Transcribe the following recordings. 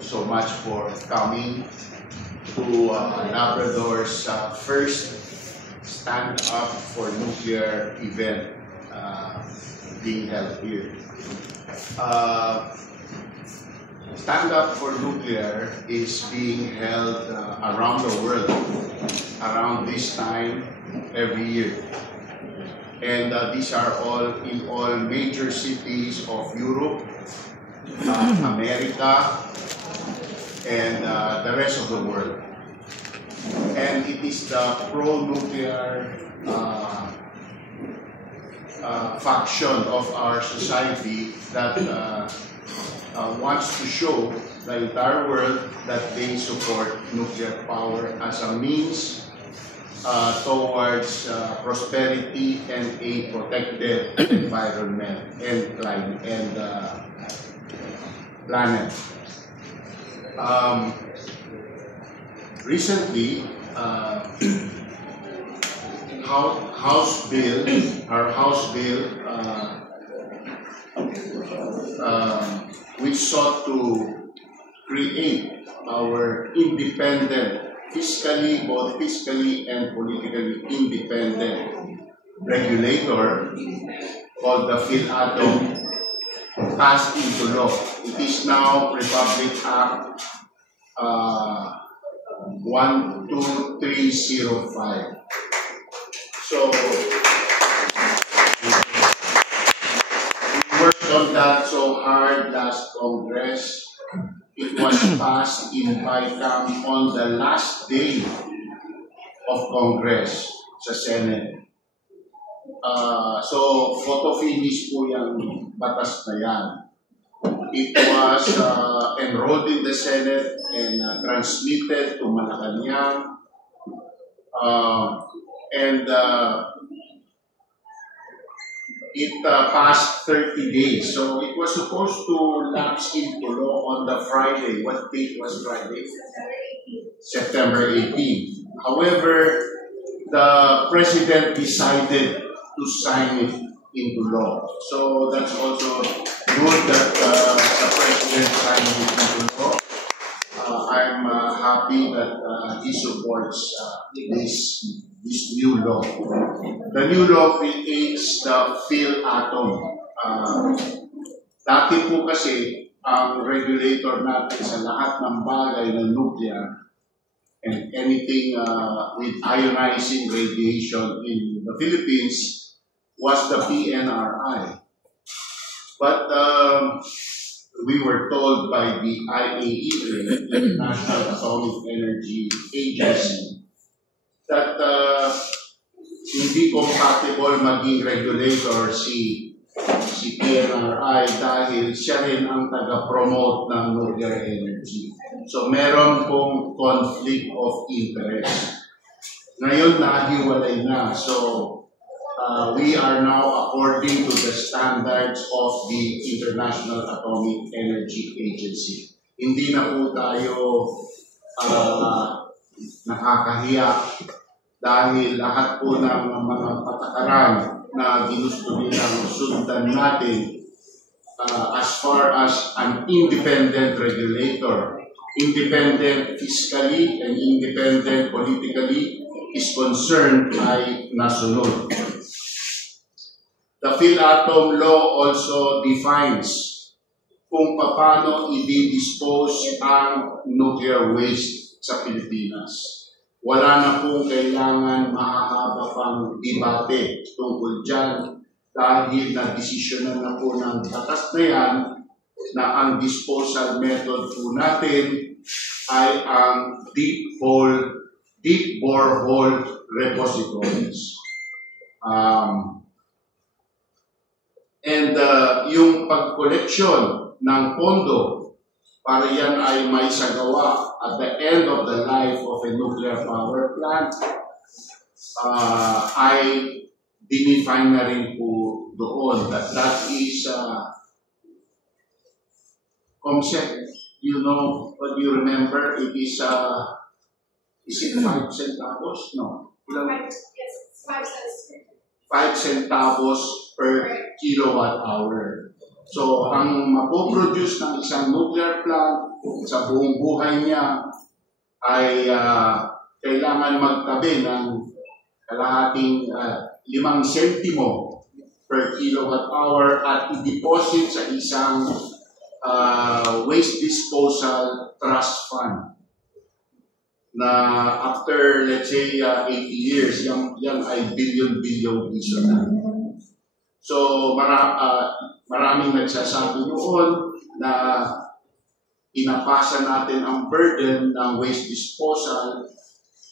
so much for coming to Labrador's first Stand Up for Nuclear event being held here. Stand Up for Nuclear is being held around the world around this time every year. And these are all in all major cities of Europe, America, and the rest of the world. And it is the pro-nuclear faction of our society that wants to show the entire world that they support nuclear power as a means towards prosperity and a protected environment and climate and planet. Recently, House Bill which sought to create our independent, both fiscally and politically independent regulator called the PhilAtO passed into law. It is now Republic Act 12305. So we worked on that so hard last Congress. It was passed in BICAM on the last day of Congress sa Senate. So photo-finish po yung batas na yan. It was enrolled in the Senate and transmitted to Malacanang. It passed 30 days. So it was supposed to lapse into law on the Friday. What date was Friday? September 18th. However, the President decided to sign it into law. So that's also good that the President signed it into law. I'm happy that he supports this new law. The new law creates the PhilAtO. Dati po kasi ang regulator natin sa lahat ng bagay ng nuclear and anything with ionizing radiation in the Philippines was the PNRI. But we were told by the IAEA, International Atomic Energy Agency, that hindi compatible maging regulator si PNRI dahil siya rin ang taga-promote ng nuclear energy. So meron pong conflict of interest. Ngayon nahiwalay na. So we are now according to the standards of the International Atomic Energy Agency. Hindi na po tayo nakakahiya dahil lahat po ng mga patakaran na ginusto nilang sundan natin as far as an independent regulator, independent fiscally and independent politically is concerned ay nasunod. The PhilAtO law also defines kung paano i-dispose ang nuclear waste sa Pilipinas. Wala na pong kailangan mahahaba pang debate tungkol dyan dahil na-desisyonan na po ng batas na yan na ang disposal method po natin ay ang deep borehole repositories. Yung pag-collection ng pondo para yan ay may sagawa at the end of the life of a nuclear power plant ay dinefine na rin po doon. That is concept. You know, what you remember, it is it 5 centavos? No. 5 cents. 5 centavos per kilowatt hour. So, ang mapoproduce ng isang nuclear plant sa buong buhay niya ay kailangan magtabi ng kalahating 5 sentimo per kilowatt hour at i-deposit sa isang waste disposal trust fund na after, let's say, 80 years, yan ay billion piso na. So, maraming nagsasabi noon na inapasa natin ang burden ng waste disposal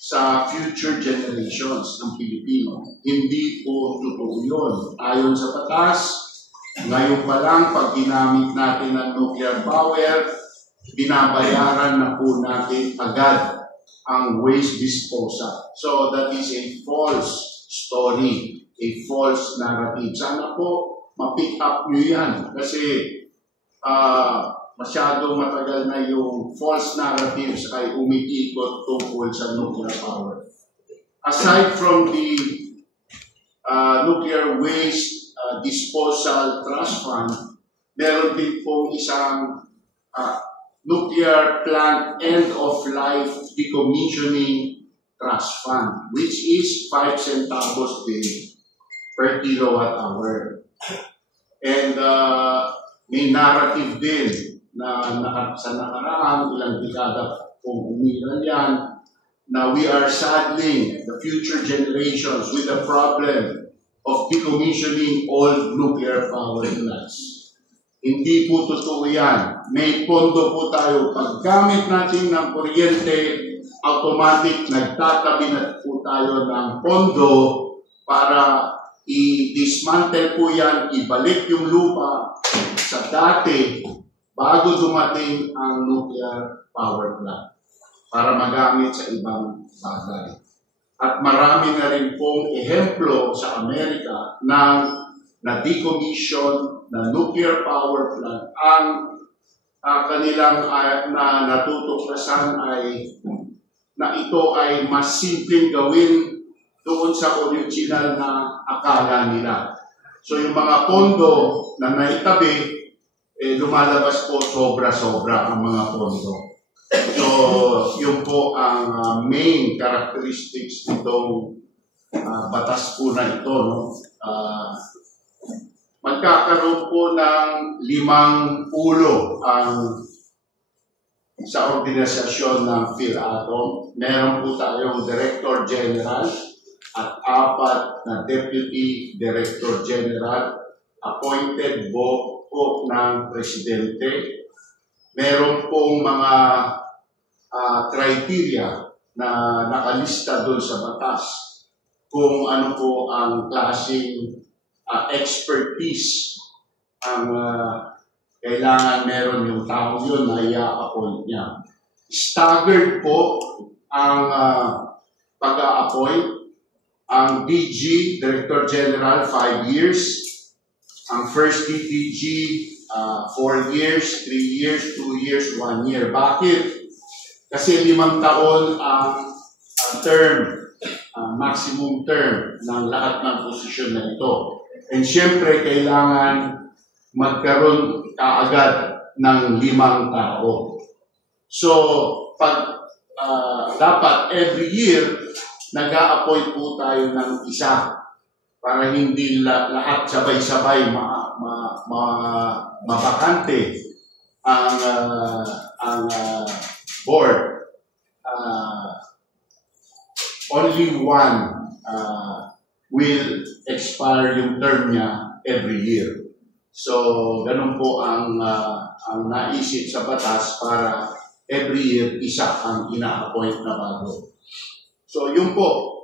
sa future generations ng Pilipino. Hindi po totoo yun. Ayon sa batas, ngayon pa lang, pag ginamit natin ang nuclear power, binabayaran na po natin agad ang waste disposal. So that is a false story, a false narrative. Sana po ma-pick up nyo yan kasi masyado matagal na yung false narratives ay umiikot tungkol sa nuclear power. Aside from the nuclear waste disposal trust fund, meron din pong isang nuclear plant end-of-life decommissioning trust fund, which is 5 centavos din per kilowatt hour. And may narrative din na sa nakaraan, ilang dekada kung umiral yan, na we are saddling the future generations with the problem of decommissioning old nuclear power plants. Hindi po totoo yan. May pondo po tayo. Paggamit natin ng kuryente, automatic nagtatabi na po tayo ng pondo para i-dismantle po yan, ibalik yung lupa sa dati bago dumating ang nuclear power plant para magamit sa ibang bagay. At marami na rin pong ehemplo sa Amerika ng na-decommission na nuclear power plant. Ang kanilang na natutuklasan ay na ito ay mas simpleng gawin doon sa original na akala nila. So yung mga pondo na naitabi, lumalabas po sobra-sobra ang mga pondo. So yun po ang main characteristics nitong batas po na ito. No? Magkakaroon po ng 5 ulo ang sa organisasyon ng PhilAtong. Meron po tayong Director General at 4 na Deputy Director General appointed po ng Presidente. Meron pong mga criteria na nakalista doon sa batas kung ano po ang klaseng expertise ang kailangan meron yung tao yun na i-appoint niya. Staggered po ang pag-a-appoint. Ang DG, Director General, 5 years. Ang first DG, 4 years, 3 years, 2 years, 1 year. Bakit? Kasi 5 taon ang term, maximum term ng lahat ng posisyon na ito. And syempre, kailangan magkaroon kaagad ng 5 tao. So, pag dapat every year, nag-a-appoint po tayo ng isa para hindi lahat sabay-sabay mabakante ang board. Only one will expire yung term niya every year. So, ganun po ang naisip sa batas para every year isa ang ina-appoint na bago. So, yun po.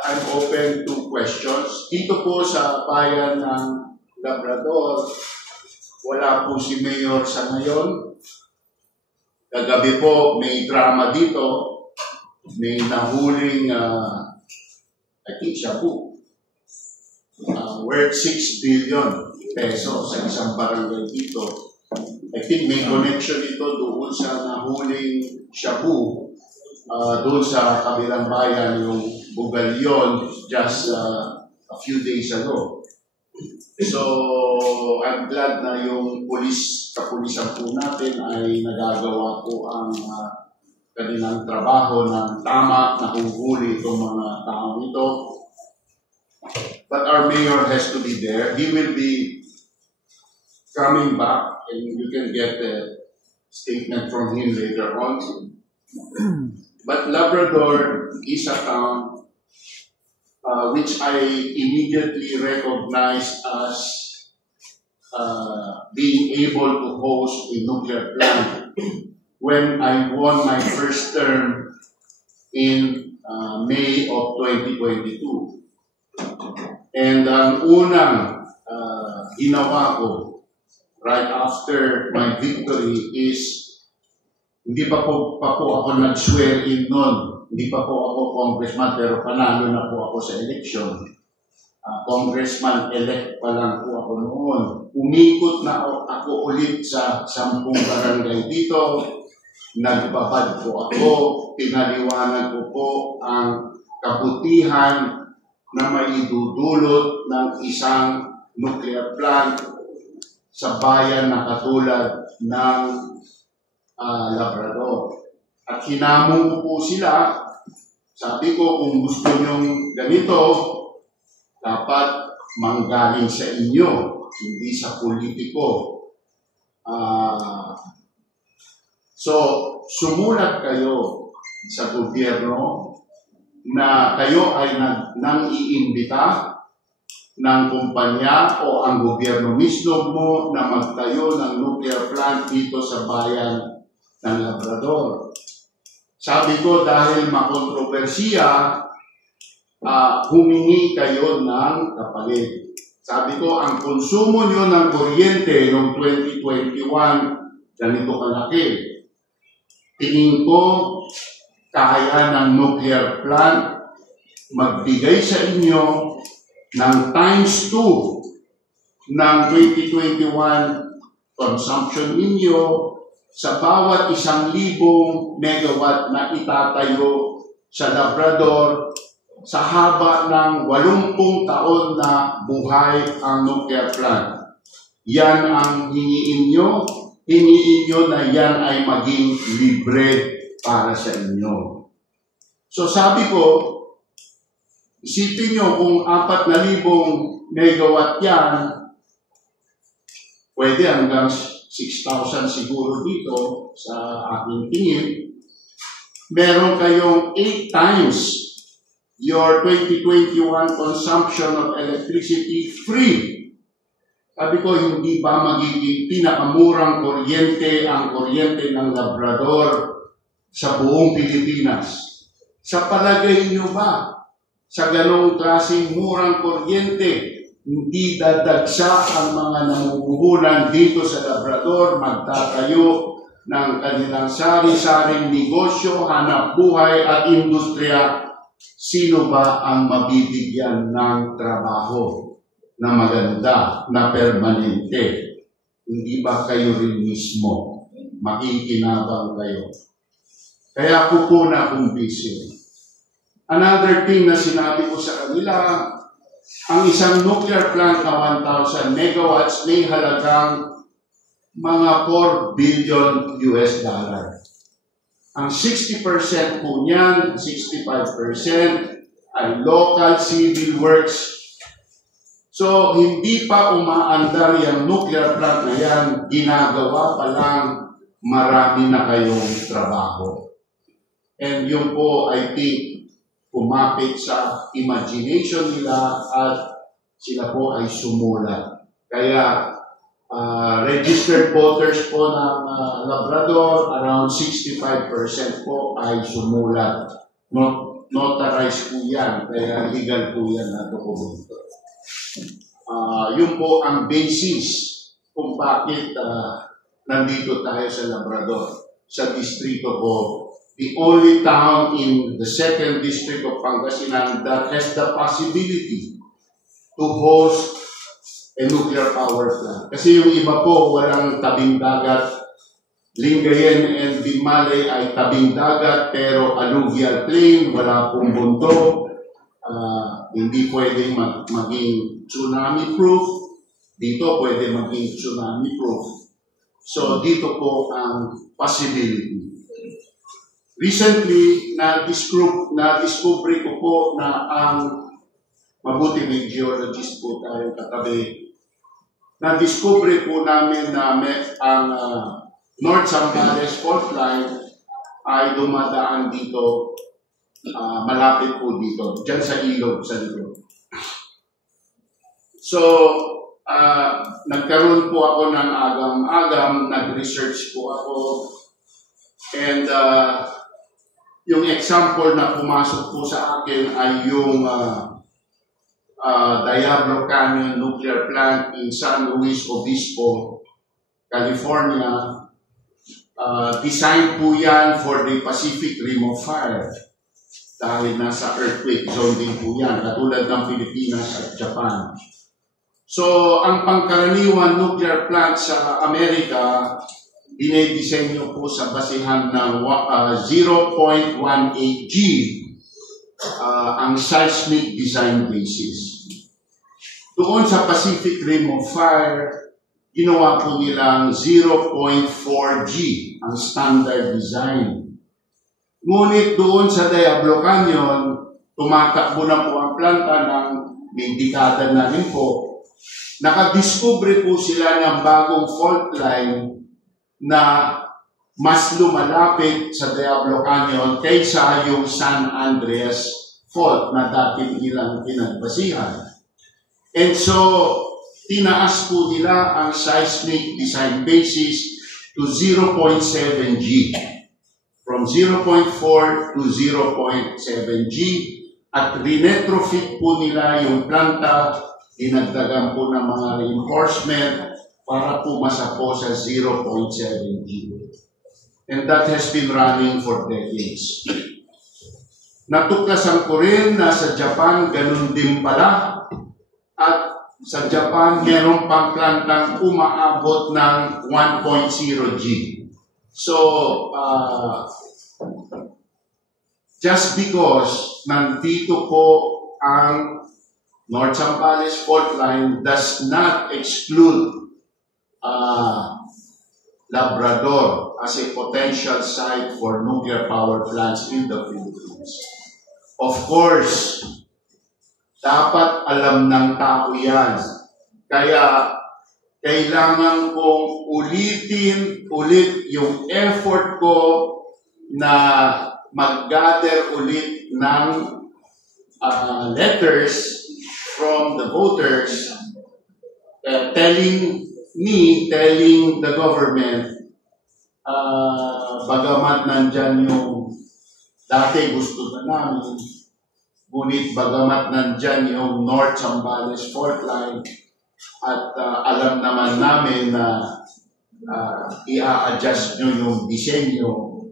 I'm open to questions. Dito po sa bayan ng Labrador, wala po si Mayor sa ngayon. Kagabi po, may drama dito. May nahuling, I think, shabu. Worth 6 billion pesos sa isang barangay dito. I think may connection ito doon sa nahuling shabu. Doon sa kabilang bayan, yung Bugalyon, just a few days ago. So, I'm glad na yung kapulisan po natin ay nagagawa po ang kanilang trabaho ng tama, nahuhuli itong mga taong ito. But our mayor has to be there. He will be coming back, and you can get a statement from him later on. But Labrador is a town which I immediately recognized as being able to host a nuclear plant when I won my first term in May of 2022. And ang unang ginawa ko right after my victory is hindi pa po ako nag-swear in noon. Hindi pa po ako congressman, pero panalo na po ako sa election. Congressman-elect pa lang po ako noon. Umikot na ako ulit sa 10 barangay dito. Nagbabad po ako. Pinaliwanag ko po ang kabutihan na maidudulot ng isang nuclear plant sa bayan na katulad ng Labrador. At hinamon ko po sila, sabi ko, kung gusto nyong ganito, dapat manggaling sa inyo, hindi sa politiko. So, sumulat kayo sa gobyerno na kayo ay nang-iimbita ng kumpanya o ang gobyerno mismo mo na magtayo ng nuclear plant dito sa bayan ng Labrador. Sabi ko, dahil makontrobersiya, humingi kayo ng kapalit. Sabi ko, ang konsumo nyo ng kuryente noong 2021, ganito kalaki. Tingin ko, kaya ng nuclear plant magbigay sa inyo ng times 2 ng 2021 consumption ninyo sa bawat 1,000 megawatt na itatayo sa Labrador sa haba ng 80 taon na buhay ang nuclear plant. Yan ang hingiin nyo. Hingiin nyo na yan ay maging libre para sa inyo. So sabi ko, isipin nyo kung 4,000 megawatt yan, pwede hanggang 6,000 siguro dito sa aking tingin. Meron kayong 8 times your 2021 consumption of electricity free. Sabi ko, hindi ba magiging pinakamurang kuryente ang kuryente ng Labrador sa buong Pilipinas? Sa palagay nyo ba, sa ganong klaseng murang kuryente, hindi dadagsa ang mga namumuhunan dito sa Labrador, magtatayo ng kanilang sari-saring negosyo, hanap buhay at industriya? Sino ba ang mabibigyan ng trabaho na maganda, na permanente? Hindi ba kayo rin mismo? Makikinabang kayo. Kaya ko po na akong busy. Another thing na sinabi ko sa kanila, ang isang nuclear plant na 1,000 megawatts may halagang mga $4 billion. Ang 60% po niyan, 65% ay local civil works. So, hindi pa umaandar yung nuclear plant na yan, ginagawa pa lang, marami na kayong trabaho. And yun po, I think, kumapit sa imagination nila at sila po ay sumulat. Kaya, registered voters po ng Labrador, around 65% po ay sumulat. Notarized po yan, kaya legal po yan na dokumento. Yun po ang basis kung bakit nandito tayo sa Labrador, sa distrito ko. The only town in the 2nd District of Pangasinan that has the possibility to host a nuclear power plant. Kasi yung iba po, walang tabing dagat. Lingayen and Bimale ay tabing dagat, pero alluvial plain, wala pong bundok. Hindi pwedeng maging tsunami-proof. Dito pwede maging tsunami-proof. So, dito po ang possibility. Recently, na-discover ko po na ang mabuti may geologist po tayo katabi. Na-discover po namin na ang North Zambales fault line ay dumadaan dito, malapit po dito, dyan sa ilog, sa likod. So, nagkaroon po ako ng agam-agam, nag-research po ako, and yung example na pumasok po sa akin ay yung Diablo Canyon Nuclear Plant in San Luis Obispo, California. Designed po yan for the Pacific Rim of Fire dahil nasa earthquake zone din po yan, katulad ng Pilipinas at Japan. So, ang pangkaraniwan nuclear plant sa Amerika, dinedisenyo po sa basihan ng 0.18 G ang seismic design basis. Doon sa Pacific Rim of Fire, ginawa po nilang 0.4 G ang standard design. Ngunit doon sa Diablo Canyon, tumatakbo na po ang planta ng may dekada na rin po. Nakadiscover po sila ng bagong fault line na mas lumalapit sa Diablo Canyon kaysa yung San Andreas fault na dati nilang pinagbasihan. And so, tinaas po nila ang seismic design basis to 0.7 G. From 0.4 to 0.7 G. At retrofit po nila yung planta, dinagdagan po ng mga reinforcement para po masapo sa 0.7 G. And that has been running for decades. Natuklasan ko rin na sa Japan, ganun din pala. At sa Japan, meron pang plantang umaabot ng 1.0 G. So, just because nandito po ang North Zambales fault line does not exclude Labrador as a potential site for nuclear power plants in the Philippines. Of course, dapat alam ng tao yan. Kaya, kailangan kong ulit yung effort ko na mag-gather ulit ng letters from the voters telling the government, bagamat nandyan yung dati gusto na namin, ngunit bagamat nandyan yung North Zambales fault line, at alam naman namin na i-adjust nyo yung disenyo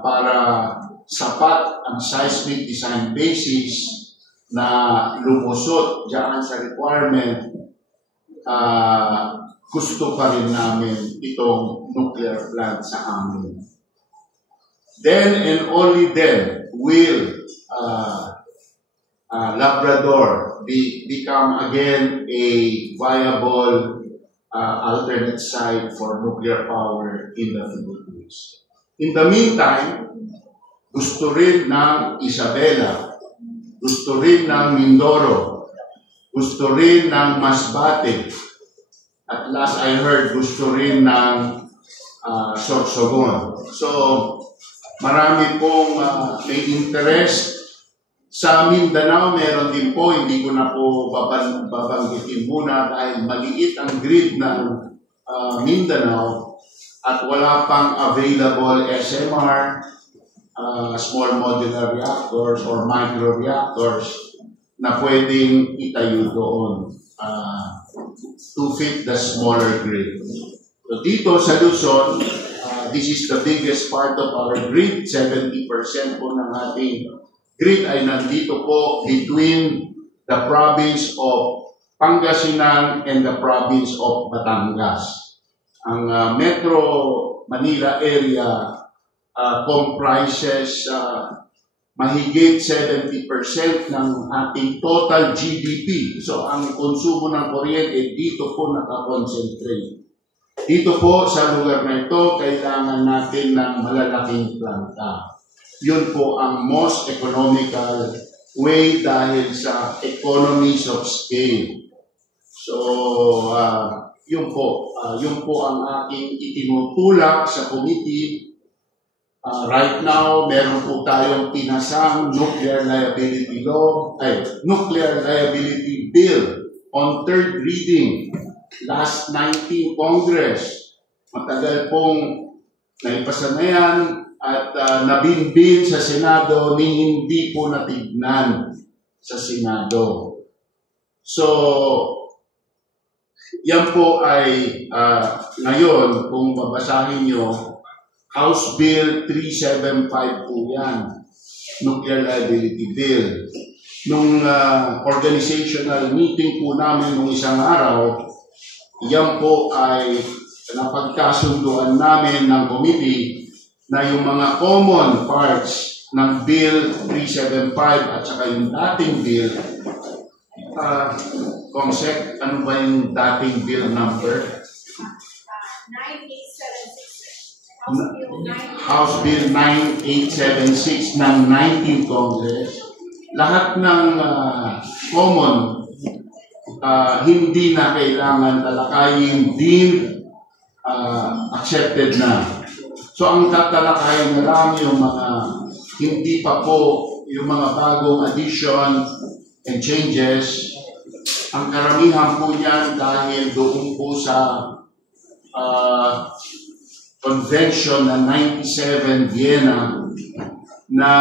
para sapat ang seismic design basis na lumusot dyan sa requirement, gusto pa rin namin itong nuclear plant sa amin. Then and only then will Labrador become again a viable alternate site for nuclear power in the Philippines. In the meantime, gusto rin ng Isabela, gusto rin ng Mindoro, gusto rin ng Masbate, at last I heard gusto rin ng Sorsogon. So, marami pong may interest. Sa Mindanao, meron din po, hindi ko na po babanggitin muna dahil maliit ang grid ng Mindanao at wala pang available SMR, small modular reactors or micro-reactors na pwedeng itayo doon to fit the smaller grid. So dito sa Luzon, this is the biggest part of our grid. 70% po ng ating grid ay nandito po between the province of Pangasinan and the province of Batangas. Ang Metro Manila area comprises mahigit 70% ng ating total GDP. So ang konsumo ng kuryente dito po nakakonsentrate. Dito po sa lugar na ito, kailangan natin ng malalaking planta. Yun po ang most economical way dahil sa economies of scale. So, yun po ang aking itinutulak sa committee. Right now, meron po tayong pinasang Nuclear Liability Bill on third reading. Last 19 Congress. Matagal pong naipasa na yan at nabinbin sa Senado ni hindi po natignan sa Senado. So, yan po ay ngayon, kung babasahin nyo, House Bill 375 po yan, Nuclear Liability Bill. Nung organizational meeting po namin nung isang araw, yan po ay napagkasunduan namin ng committee na yung mga common parts ng Bill 375 at saka yung dating bill, Comsec, ano ba yung dating bill number? 9876. House Bill 9876 ng 19th Congress. Lahat ng common hindi na kailangan talakayin, din accepted na. So ang tatalakayin na lang yung mga hindi pa po, yung mga bagong addition and changes. Ang karamihan po niyan dahil doon po sa Convention ng 97 Vienna na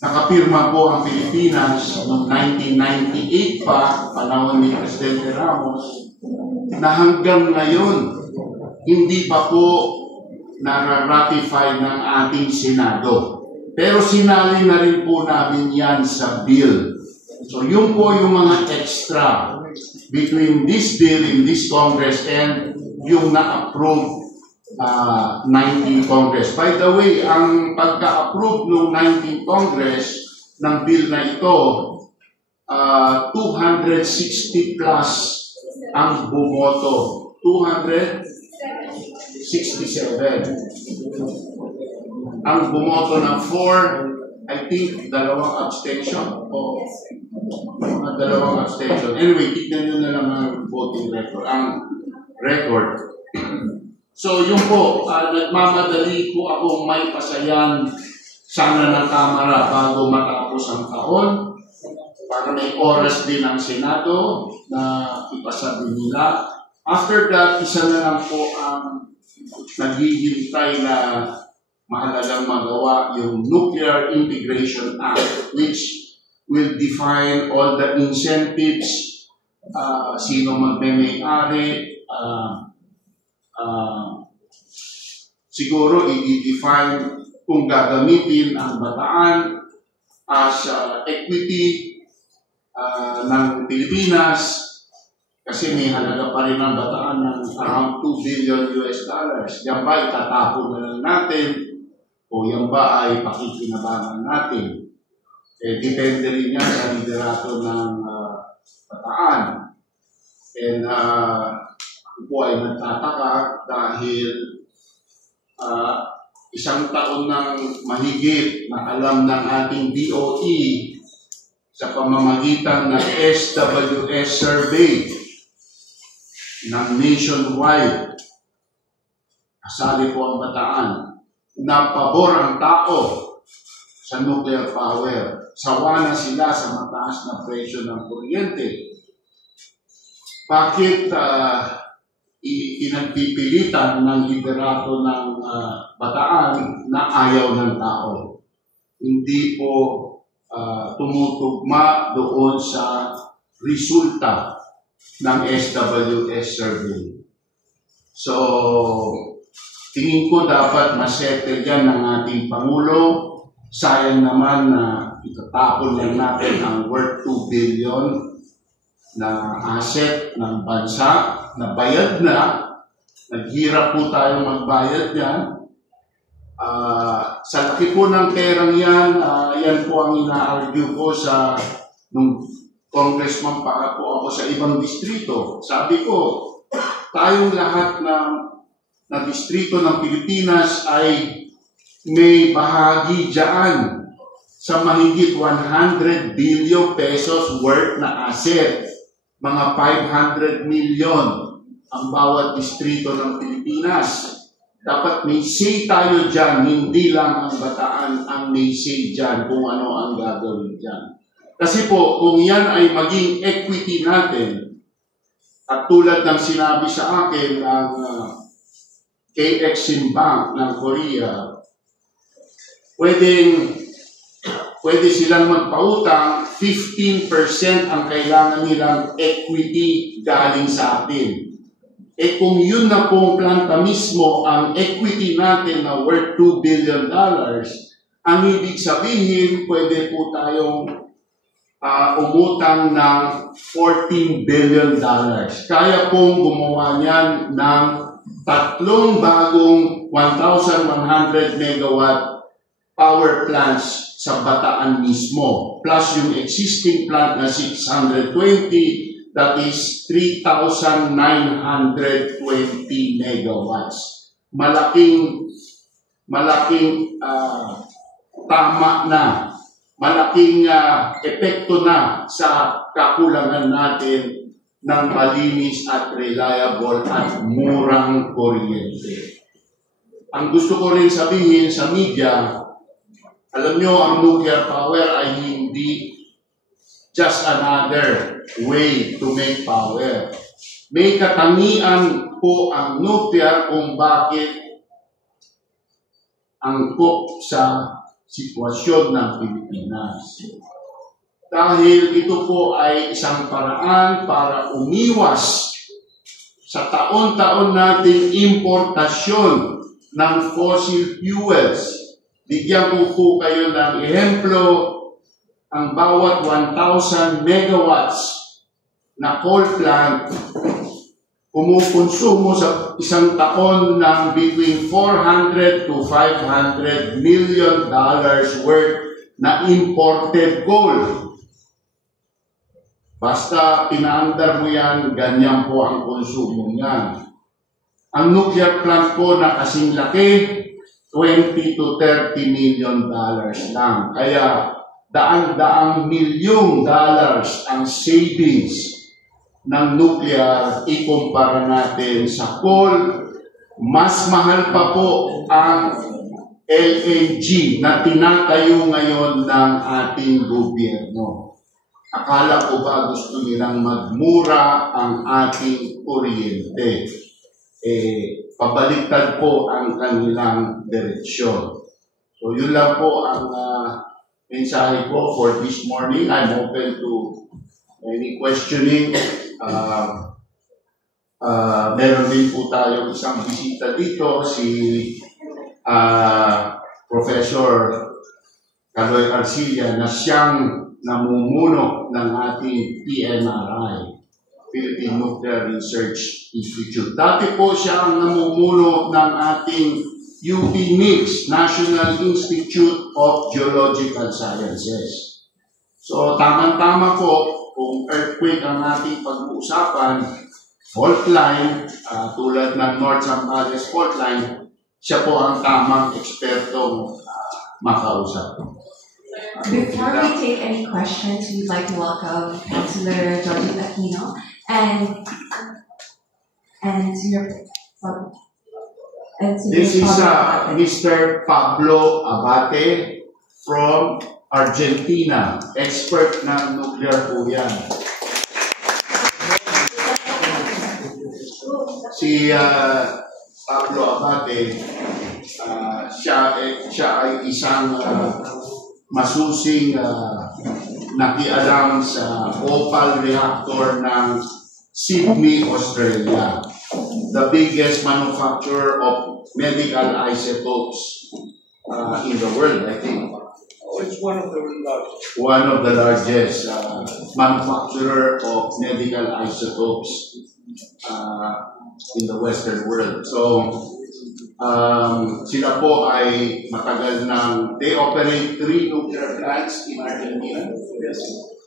nakapirma po ang Pilipinas noong 1998 pa, panahon ni Presidente Ramos, na hanggang ngayon hindi pa po nara-ratify ng ating Senado. Pero sinali na rin po namin yan sa bill. So yun po yung mga extra between this bill in this Congress and yung na-approve 19th Congress. By the way, ang pagka-approve ng 19th Congress ng bill na ito, 260 plus ang bumoto. 267. Ang bumoto ng 4, I think, dalawang abstention. O, dalawang abstention. Anyway, tignan nyo na lang ang voting record. Ang record. So, yun po, nagmamadali po akong may pasayan sana ng Kamara bago matapos ang taon para may oras din ang Senado na ipasabi nila. After that, isa na lang po ang naghihintay na mahalagang magawa, yung Nuclear Integration Act, which will define all the incentives, sino magme-may-ari, siguro i-define kung gagamitin ang Bataan as equity ng Pilipinas kasi may halaga pa rin ang Bataan ng around $2 billion. Yan ba itatapon na lang natin o yan ba ay pakikinabangan natin? Depende rin yan sa liderato ng Bataan. And po ay nagtataka dahil isang taon ng mahigit na alam ng ating DOE sa pamamagitan ng SWS survey ng nationwide. Kasali po ang Bataan na pabor ang tao sa nuclear power. Sawa na sila sa mataas na presyo ng kuryente. Bakit pinagpipilitan ng liderato ng Bataan na ayaw ng tao? Hindi po tumutugma doon sa resulta ng SWS survey. So, tingin ko dapat masettle yan ng ating Pangulo. Sayang naman na itatapon lang natin ang worth 2 billion na asset ng bansa na bayad na, naghirap po tayo magbayad yan. sa laki po ng perang yan, yan po ang ina-argue ko sa nung congressman pa po ako sa ibang distrito. Sabi ko, tayong lahat na distrito ng Pilipinas ay may bahagi dyan sa mahigit 100 billion pesos worth na asset. Mga 500 million ang bawat distrito ng Pilipinas. Dapat may say tayo dyan, hindi lang ang Bataan ang may say dyan kung ano ang gagawin dyan. Kasi po, kung yan ay maging equity natin, at tulad ng sinabi sa akin ng KXIM Bank ng Korea, pwede silang magpautang, 15% ang kailangan nilang equity galing sa atin. Eh kung yun na pong planta mismo ang equity natin na worth $2 billion, ang ibig sabihin, pwede po tayong umutang ng $14 billion. Kaya pong gumawa niyan ng 3 bagong 1,100 megawatt power plants sa Bataan mismo, plus yung existing plant na 620, that is 3,920 megawatts. Malaking tama na, malaking epekto na sa kakulangan natin ng malinis at reliable at murang kuryente. Ang gusto ko rin sabihin sa media, alam nyo, ang nuclear power ay hindi just another way to make power. May katangian po ang nuclear kung bakit angkop sa sitwasyon ng Pilipinas. Dahil ito po ay isang paraan para umiwas sa taon-taon nating importasyon ng fossil fuels. Bigyan ko po kayo ng ehemplo, ang bawat 1,000 megawatts na coal plant kumukonsumo sa isang taon ng between $400 to $500 million worth na imported coal. Basta pinaandar mo yan, ganyan po ang konsumo niyan. Ang nuclear plant po na kasing laki, $20 to $30 million lang. Kaya daan-daang milyong dollars ang savings ng nuclear ikumpara natin sa coal. Mas mahal pa po ang LNG na tinatayo ngayon ng ating gobyerno. Akala ko ba gusto nilang magmura ang ating kuryente? Pabaliktad po ang kanilang direksyon. So yun lang po ang mensahe ko for this morning. I'm open to any questioning. Meron din po tayong isang bisita dito, si Professor Caloy Arcilla, na siyang namumuno ng ating PNRI, Philippine Nuclear Research Institute. Dati po siya ang namumuno ng ating UP NICS, National Institute of Geological Sciences. So, tamang-tama po, kung earthquake ang ating pag-uusapan, fault line, tulad ng North Zambales fault line, siya po ang tamang ekspertong makausap. Before we take any questions, we'd like to welcome Councilor Jordan Aquino and This is Mr. Pablo Abate from Argentina, expert ng nuclear po yan. Si Pablo Abate, siya ay isang masusing nakialam sa opal reactor ng Sydney, Australia, the biggest manufacturer of medical isotopes in the world, I think. It's one of the largest. One of the largest manufacturer of medical isotopes in the Western world. So, Sila po ay matagal they operate 3 nuclear plants in Argentina.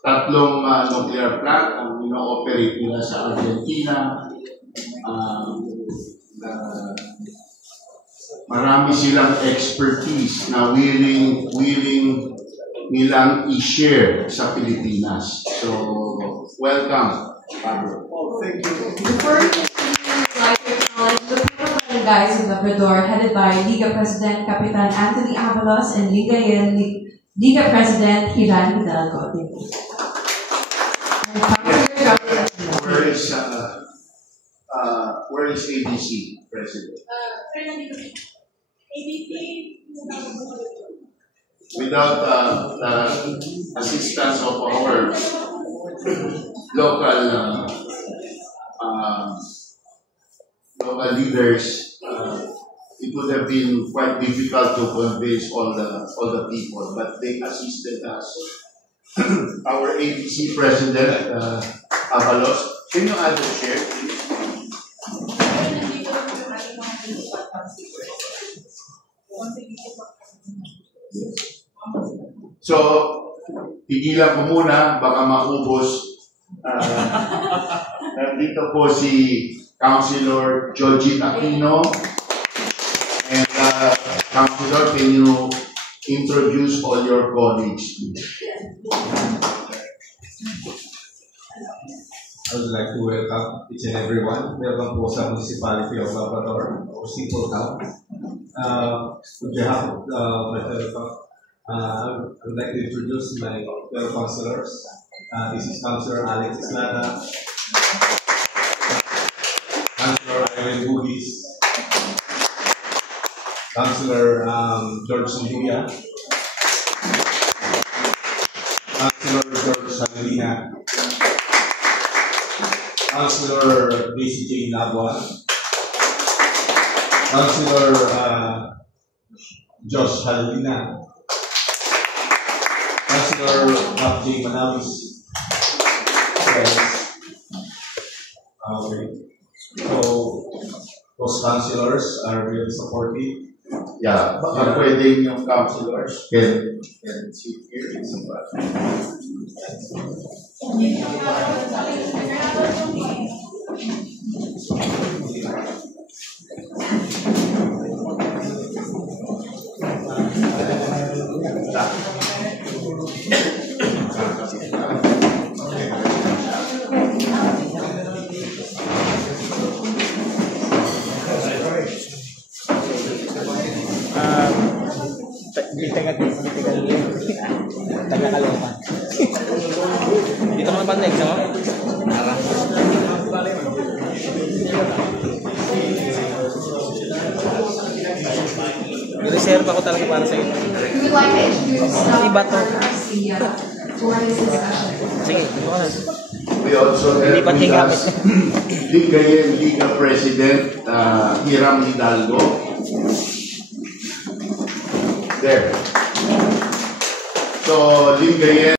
Tatlong nuclear plant ang ino-operate nila sa Argentina. Marami silang expertise na willing nilang i-share sa Pilipinas. So, welcome, Pablo. Oh, thank you. Before we continue, I'd like to acknowledge the Puro Barangays of Labrador, headed by Liga President Capitan Anthony Avalos and Liga President Hiran Hidalgo. Where is ABC President? Without the assistance of our local leaders, it would have been quite difficult to convince all the people, but they assisted us. Our ABC President, Avalos, can you add a share? So, tigilan ko muna, baka maubos. Nandito po si Councilor Georgie Aquino. And Councilor, can you introduce all your colleagues? I would like to welcome each and everyone. Welcome po sa Municipality of Labrador, or Simple Town. On behalf of my fellow I would like to introduce my fellow councilors. This is Councilor Alex Islata, Councilor Irene Bugis, Councilor George Sunduya, Councilor George Salina, Councilor Daisy Jane Labua, Councilor Josh Halina, Councilor Bob J. Manawis. Okay. So, those councilors are really supportive. Yeah, baka pwede yung councilors can sit here. Taga-Caloocan. Dito naman ba next, no? Tara. Reserve ako talaga para sa ito. We would like to introduce Iba to. for this discussion. Sige, We also have with us Liga President Hiram Hidalgo. There. So, Liga